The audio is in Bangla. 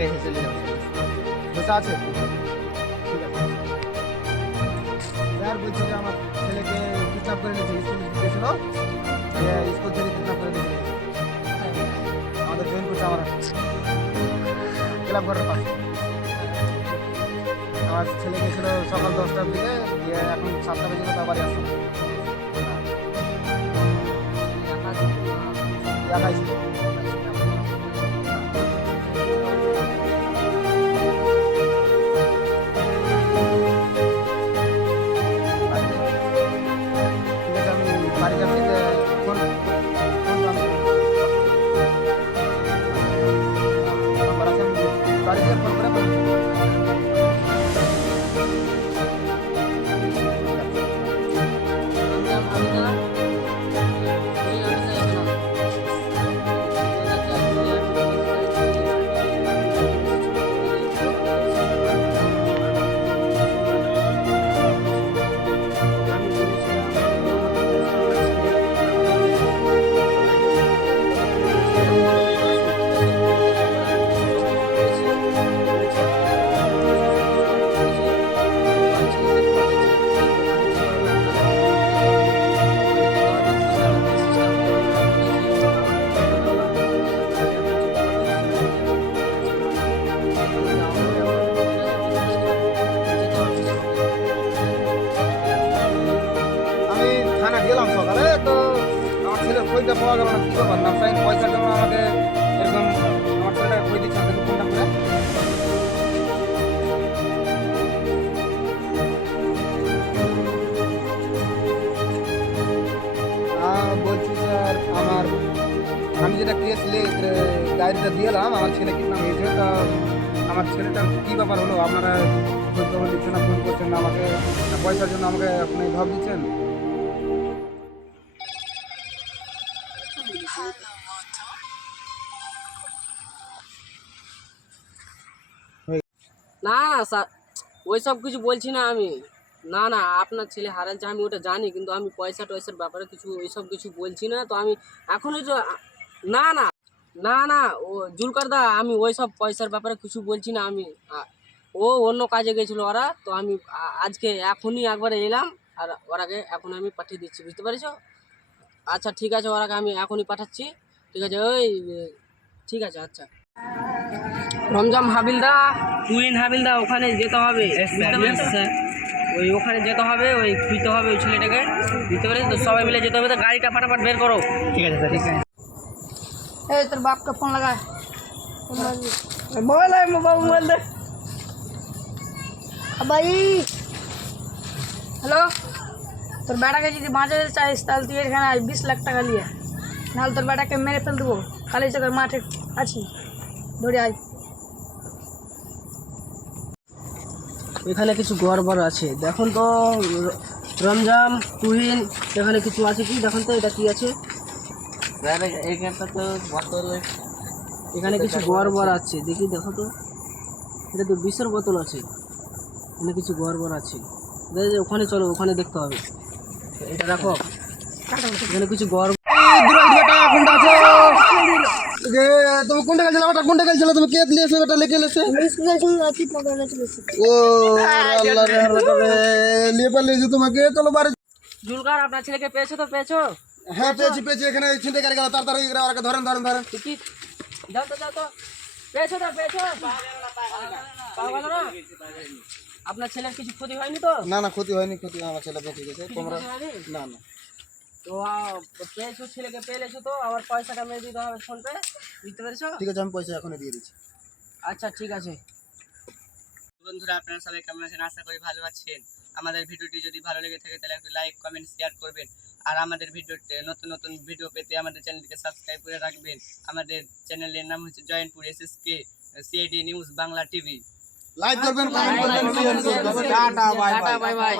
ঠিক আছে চলে যাবো। বসে আছে? ঠিক আছে। স্যার বলছে যে আমার ছেলেকে কিডন্যাপ করে নিয়েছে, স্কুল গেছিল, স্কুল থেকে কিডন্যাপ করে নিয়েছে। আমাদের জয়েন করছে আমার ক্লাব ঘরের পাশে। আমার ছেলে গেছিল সকাল 10টার দিকে, দিয়ে এখন 7টা বেজে তো বাড়ি আসলো। একাই ছিল। ঠিক আছে, আমি বাড়ি যাচ্ছি, ফোন নাম্বার আছে, আমি বাড়ি গিয়ে ফোন করে বলছি। আমি থানা গেলাম সকালে, তো আমার ছেলের খোঁজটা পাওয়া গেল না। কি ব্যাপার, না সাইন পয়সার জন্য আমাকে এরকম আমার ছেলেটাকে খোঁজ দিচ্ছে, আমাকে ফোনটা করে। বলছি স্যার, আমি যেটা কেস ডায়েরিটা দিয়েলাম, আমার ছেলে কিডন্যাপ হয়েছে, তা আমার ছেলেটার কী ব্যাপার হলো? আপনারা খোঁজ খবর দিচ্ছেন না, ফোন করছেন না আমাকে, না পয়সার জন্য আমাকে আপনি ভাব দিচ্ছেন? না না স্যার, ওই সব কিছু বলছি না আমি। না না, আপনার ছেলে হারাচ্ছে আমি ওটা জানি, কিন্তু আমি পয়সা টয়সার ব্যাপারে কিছু ওইসব কিছু বলছি না। তো আমি এখনই তো না না না না ও জুলকারদা, আমি ওই সব পয়সার ব্যাপারে কিছু বলছি না আমি। ও অন্য কাজে গেছিলো ওরা, তো আমি আজকে এখনই একবারে এলাম, আর ওরাকে এখন আমি পাঠিয়ে দিচ্ছি, বুঝতে পেরেছ? আচ্ছা ঠিক আছে, ওরাকে আমি এখনই পাঠাচ্ছি। ঠিক আছে, ওই ঠিক আছে। আচ্ছা, রমজান হাবিলদা, তুহিন হাবিলদা, ওখানে যেতে হবে, বুঝতে পেরেছো স্যার? ওই ওখানে যেতে হবে, ওই খুঁজতে হবে ওই ছেলেটাকে, বুঝতে পেরেছো তো? সবাই মিলে যেতে হবে, তো গাড়িটা ফাটাফাট বের করো। ঠিক আছে স্যার, ঠিক আছে। ए तेरे बाप का फोन लगा মোবাইল মোবাইল দে। भाई हेलो তোর বেটাকে যদি বাঁচাতে চাইস তাহলে তুই এখানে 20 লাখ টাকা নিয়ে, নাহলে তোর বেটাকে মেরে ফেল দেবো। কালী চকের মাঠে আছি, ধরে আয়। এখানে কিছু গড়বড় আছে, দেখুন তো রমজান, তুহিন, এখানে কিছু আছে কি? দেখুন তো এটা কি আছে। এইখানটা তো বোতল, এখানে কিছু গড়বড় আছে, দেখি দেখো তো। এটা তো বিষের বোতল আছে, এখানে কিছু গড়বড় আছে। ওখানে চলো, ওখানে দেখতে হবে। এটা রাখো, এখানে কিছু গড়। তুমি কোনটা গেছিল বেটা, কোনটা গেছিল? তুমি কে দিয়েছো বেটা, লেখে লেছে? ও আল্লাহ রে, আল্লাহ রে, নিয়ে পালিয়েছে তোমাকে। চলো বাড়ি। জুলকার, আপনার ছেলেকে পেয়েছো তো? পেয়েছো? হ্যাঁ পেয়েছি পেয়েছি, এখানে ছিনতে গাড়ি গেল, তাড়াতাড়ি ওরাকে ধরেন ধরেন ধরেন। কি যাও তো, যাও তো। পেয়েছো তো? পেয়েছো? পাওয়া গেল না? আপনার ছেলের কিছু ক্ষতি হয়নি তো? না না, ক্ষতি হয়নি, ক্ষতি আমার ছেলে বেঁচে গেছে। তোমরা না না, তো পেয়েছো, ছেলেকে পেয়েছো তো? আবার পয়সাটা মেরে দিতে হবে ফোন পে, বুঝতে পেরেছো? ঠিক আছে, আমি পয়সা এখনই দিয়ে দিচ্ছি। আচ্ছা ঠিক আছে। বন্ধুরা আপনারা সবাই কেমন আছেন? আশা করি ভালো আছেন। আমাদের ভিডিওটি যদি ভালো লেগে থাকে তাহলে একটু লাইক, কমেন্ট, শেয়ার করবেন। আর আমাদের ভিডিওতে নতুন নতুন ভিডিও পেতে আমাদের চ্যানেলটিকে সাবস্ক্রাইব করে রাখবেন। আমাদের চ্যানেলের নাম হচ্ছে Jaynapur SSK CID news Bangla TV. Like করবেন, কমেন্ট করবেন, শেয়ার করবেন। Tata, bye by.